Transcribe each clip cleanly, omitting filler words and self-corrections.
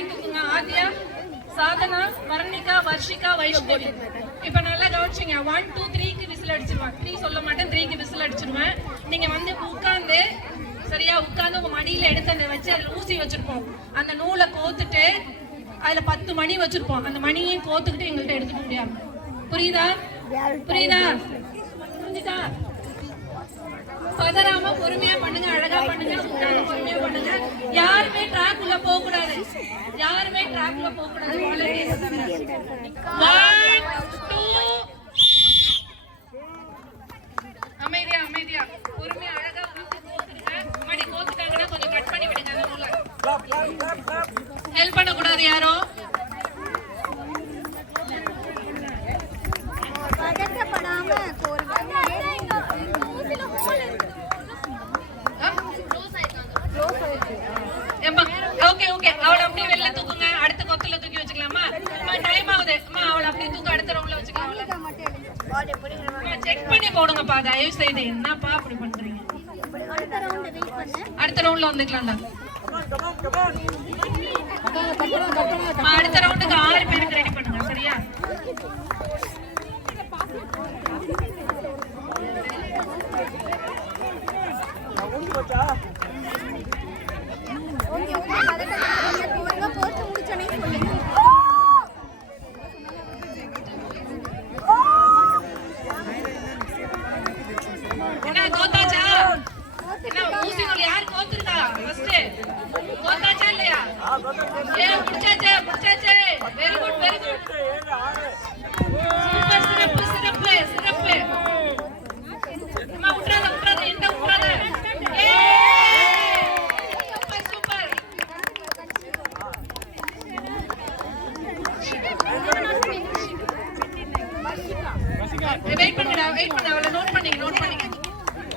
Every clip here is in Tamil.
கை தூக்குங்க. ஆத்யா, சாதனா, வர்ணிகா, வர்ஷிகா, வைஷ்ணவி. இப்ப நல்லா கவனிச்சிங்க. 1 2 3க்கு விசில் அடிச்சிருவேன். 3 சொல்ல மாட்டேன், 3க்கு விசில் அடிச்சிருவேன். நீங்க வந்து உட்கார்ந்து சரியா உட்கார்ந்து உங்க மடியில எடுத்து அந்த வச்சு அதுல ஊசி வச்சிருப்போம். அந்த நூலை கோத்துட்டு அதுல 10 மணி வச்சிருப்போம். அந்த மணியையும் கோத்துக்கிட்டு எங்கள்கிட்ட எடுத்துக்க முடியாது. புரியுதா? புரியுதா? புரிஞ்சுதா? பதறாம பொறுமையா பண்ணுங்க, அழகா பண்ணுங்க, சூப்பரா பொறுமையா பண்ணுங்க. யாருமே ட்ராக் உள்ள போக கூடாது. யாருமே ட்ராக் உள்ள போக கூடாது. வாலண்டியர்ஸ் தவிர. 1 2 அமைதியா அமைதியா பொறுமையா அழகா கோத்துடுங்க. மடி கோத்துட்டாங்கன்னா கொஞ்சம் கட் பண்ணி விடுங்க அந்த நூலை. ஹெல்ப் பண்ண கூடாது யாரும். பதட்டப்படாம ஓகே ஓகே அவளை அப்படியே வெளில தூக்குங்க. அடுத்த கொத்துல தூக்கி வச்சுக்கலாமா? டைம் ஆகுது. அவளை அப்படியே தூக்க அடுத்த ரவுண்ட்ல வச்சுக்கலாம். செக் பண்ணி போடுங்கப்பா தயவு செய்து. என்னப்பா அப்படி பண்றீங்க? அடுத்த ரவுண்ட்ல வந்துக்கலாம்டா. அடுத்த ரவுண்டுக்கு 6 பேருக்கு ரெடி பண்ணுங்க. சரியா?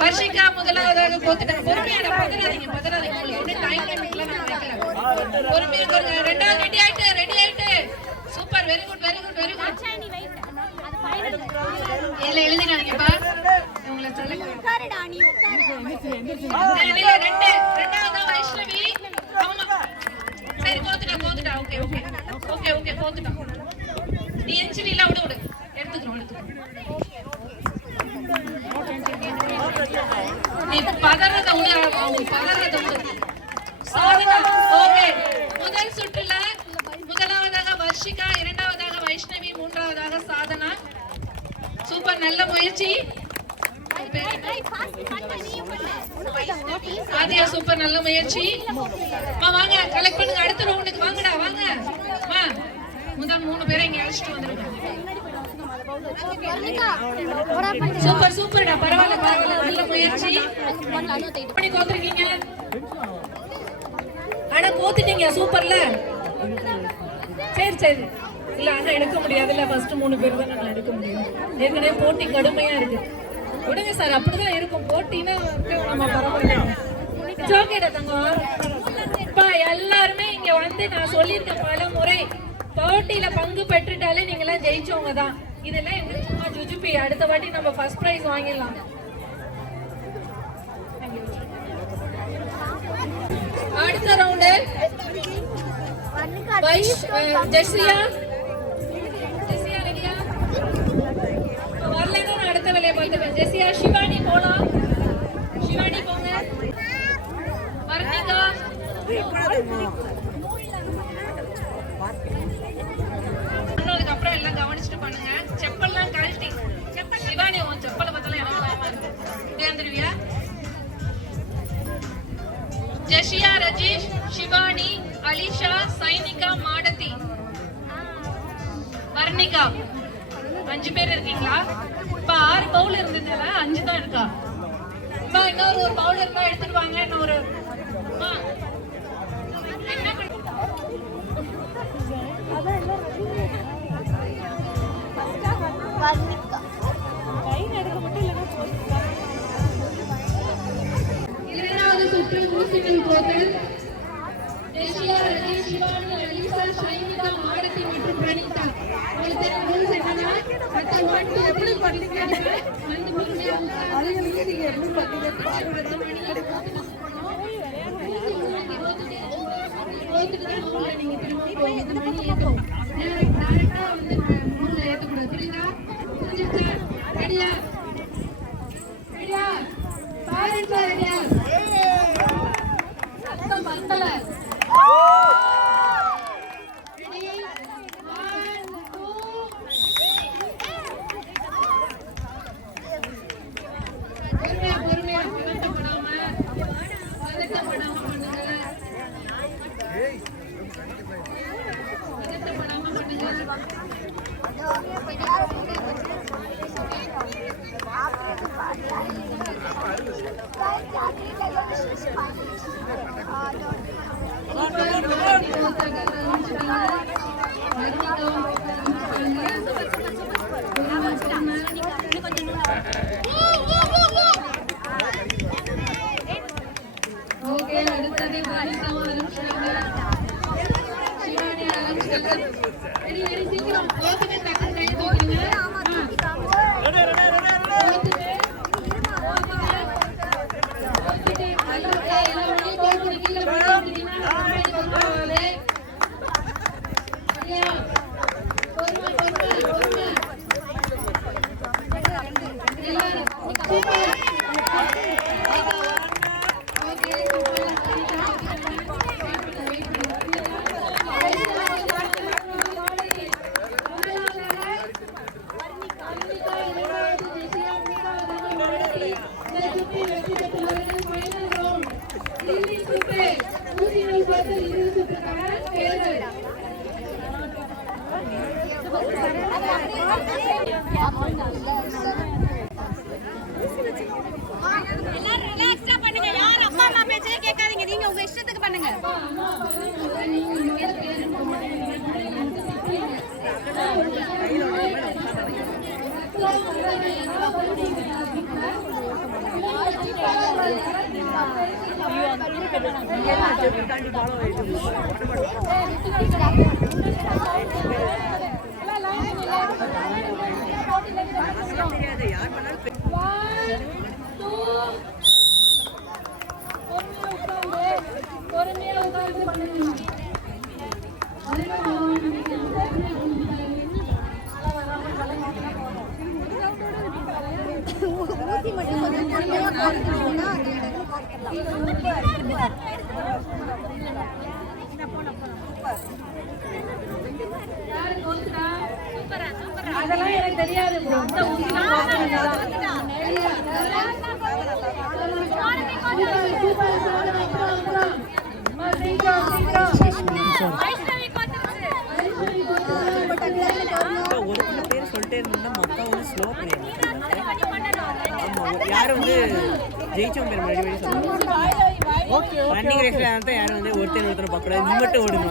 வர்ஷிகா முதலாவதாக கோத்துட்டாங்க. பொறுமையான பதறாதீங்க பதறாதீங்க. உங்களுக்கு டைம் லிமிட்ல நான் வைக்கல. பொறுமையா இருங்க. ரெண்டாவது ரெடி ஆயிட்டு. Super, very good very good very good. இல்ல எழுதினாங்கப்பா. உங்களை சொல்ல உட்காருடா நீ உட்காரு. இல்ல ரெண்டாவதா வைஷ்ணவி. சரி கோத்துட்டா. ஓகே ஓகே ஓகே ஓகே கோத்துட்டா. நீ என்ஜினில விடு எடுத்துக்கிறோம். நீ பதறத விட அவங்க பதறத விட. சாதனா ஓகே. முதல் சுற்றுல முதலாவதாக வர்ஷிகா, இரண்டாவதாக வைஷ்ணவி, மூன்றாவதாக சாதனா. சூப்பர், நல்ல முயற்சி. ஆதியா சூப்பர், நல்ல முயற்சி. வாங்க கலெக்ட் பண்ணுங்க. அடுத்த ரவுண்டுக்கு வாங்கடா வாங்க. முதல் 3 பேரை இங்க அழைச்சிட்டு வந்துருங்க. சூப்பர் சூப்பர்டா. பரவாயில்ல நல்ல முயற்சி. எப்படி கோத்துறீங்க? ஆனா கோத்துட்டீங்க. சூப்பர்ல. சரி இல்ல ஆனா எடுக்க முடியாதுல்ல. ஃபர்ஸ்ட் 3 பேர் தான் நான் எடுக்க முடியும். ஏற்கனவே போட்டி கடுமையா இருக்கு. விடுங்க சார், அப்படிதான் இருக்கும். போட்டினா நம்ம பரவாயில்ல. ஓகேடா தங்கம். எல்லாருமே இங்க வந்து நான் சொல்லியிருக்கேன் பல முறை, போட்டியில பங்கு பெற்றுட்டாலே நீங்க எல்லாம் ஜெயிச்சவங்க தான். இதெல்லாம் எங்க சும்மா ஜுஜுபி. அடுத்த வாட்டி நம்ம ஃபர்ஸ்ட் பிரைஸ் வாங்கிடலாம். அடுத்த ரவுண்டு ஜெசியா ரெடியா? வரலன்னா நான் அடுத்த வேலையை பார்த்துப்பேன். ஜெசியா, சிவானி போலாம். சிவானி போங்க. வர்ணிகா அப்புறம் எல்லாம் கவனிச்சுட்டு பண்ணுங்க. செப்பல்லாம் கழட்டி. சிவானி உன் செப்பலை பத்தலாம் எனக்கு பயமா இருக்கு. தேர்ந்துருவியா? ஜெஷியா, ரஜீஷ், சிவானி, அலிஷா, சைனிகா, மாடதி, வர்ணிகா. 5 பேர் இருக்கீங்களா? இப்ப 6 பவுல் இருந்ததுல 5 தான் இருக்கா? இன்னொரு ஒரு பவுல் இருந்தா எடுத்துட்டு வாங்க. இன்னொரு இரண்டாவது சுற்று ஊசிகள் போதல். ஜெஷியா, ரஜீஷ், சிவானி, அலிசா, சைனிகா, மாடதி மற்றும் பிரணீதா. உங்களுக்கு தெரியும் ரூல்ஸ் என்னன்னா, மத்த 1 2 எப்படி பண்ணீங்க வந்து பொறுமையா உட்கார்ந்து ஊசிங்க எப்படி பண்ணீங்க பாருங்க. மணியை கோத்துட்டு தான் நீங்க எல்லாரும் ரிலாக்ஸா பண்ணுங்க. யார் அப்பா அம்மா பேச்சே கேட்காதீங்க. நீங்க உங்க இஷ்டத்துக்கு பண்ணுங்க. பொறுமையா உட்கார்ந்து பண்ணுங்க. ஊசி மட்டும் கொஞ்சம் பொறுமையா போட்டுட்டீங்கன்னா அந்த அதெல்லாம் எனக்கு தெரியாது. சொல்லிட்டே இருந்தா மொத்தம் வந்து ஸ்லோ பண்ணிடுறாங்க. யாரும் வந்து ஜெயிச்சவங்க பேர் முன்னாடி சொல்லுவாங்க. ரன்னிங் ரேஸ்ல தான் யாரும் வந்து ஒருத்தர் பார்க்கக்கூடாது. நீ மட்டும் ஓடுங்க.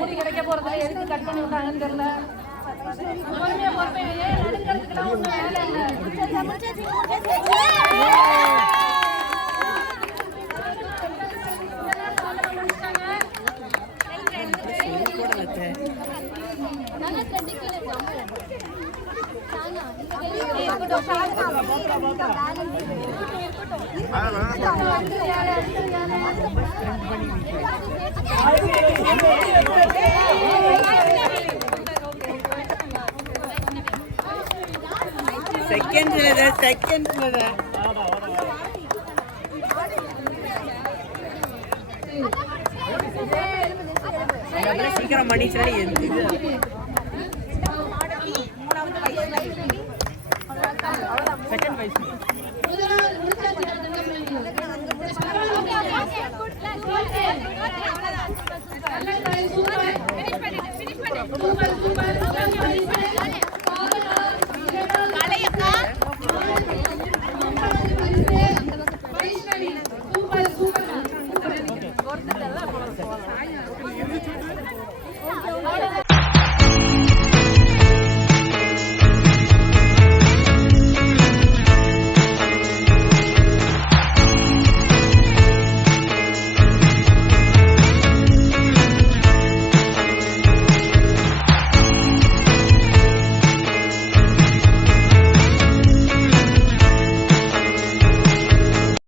முடி கிடைக்க போறதுல எதுக்கு கட் பண்ணி விட்டாங்கன்னு தெரியல. பொறுமையா பொறுமையா நடுக்கிறதுக்குலாம் ஒன்றும் வேலை இல்லை. செகண்ட்ஸ்ல சீக்கிரம் மணிச்சுனா செகண்ட் வயசு சூப்பர்